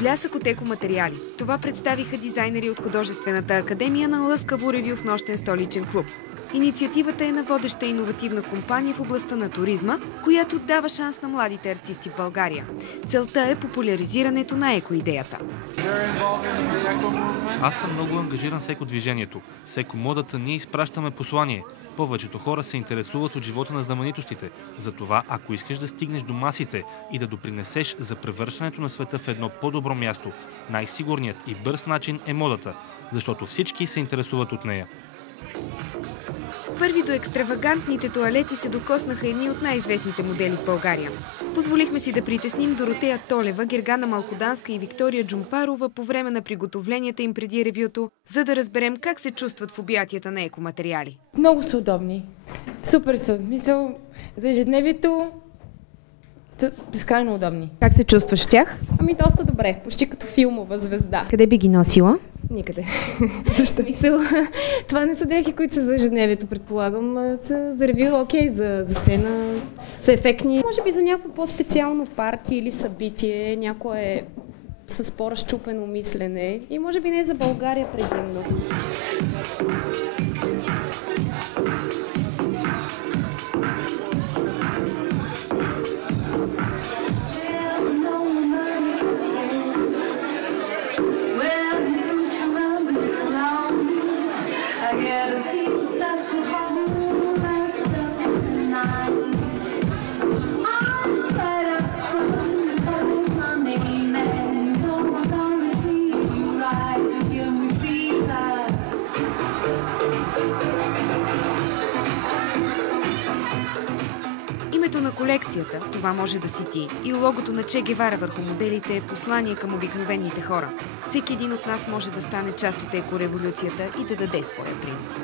Блясък от екоматериали. Това представиха дизайнери от Художествената академия на Лъскаво ревю в нощен столичен клуб. Инициативата е на водеща иновативна компания в областта на туризма, която дава шанс на младите артисти в България. Целта е популяризирането на екоидеята. Аз съм много ангажиран с екодвижението. С екомодата ние изпращаме послание. Повечето хора се интересуват от живота на знаменитостите. Затова, ако искаш да стигнеш до масите и да допринесеш за превръщането на света в едно по-добро място, най-сигурният и бърз начин е модата, защото всички се интересуват от нея. Първи до екстравагантните тоалети се докоснаха едни от най-известните модели в България. Позволихме си да притесним Доротея Толева, Гергана Малкоданска и Виктория Джумпарова по време на приготовленията им преди ревюто, за да разберем как се чувстват в обятията на екоматериали. Много са удобни. Супер са. Смисъл, за ежедневието безкрайно удобни. Как се чувстваш в тях? Ами доста добре. Почти като филмова звезда. Къде би ги носила? Никъде. Защо? Това не са дрехи, които са за ежедневието, предполагам. Са за ревю, окей, за сцена, са ефектни. Може би за някакво по-специално парти или събитие, някое с по-разчупено мислене и може би не за България предимно. Името на колекцията, това може да си ти, и логото на Че Гевара върху моделите е послание към обикновените хора. Всеки един от нас може да стане част от екореволюцията и да даде своя принос.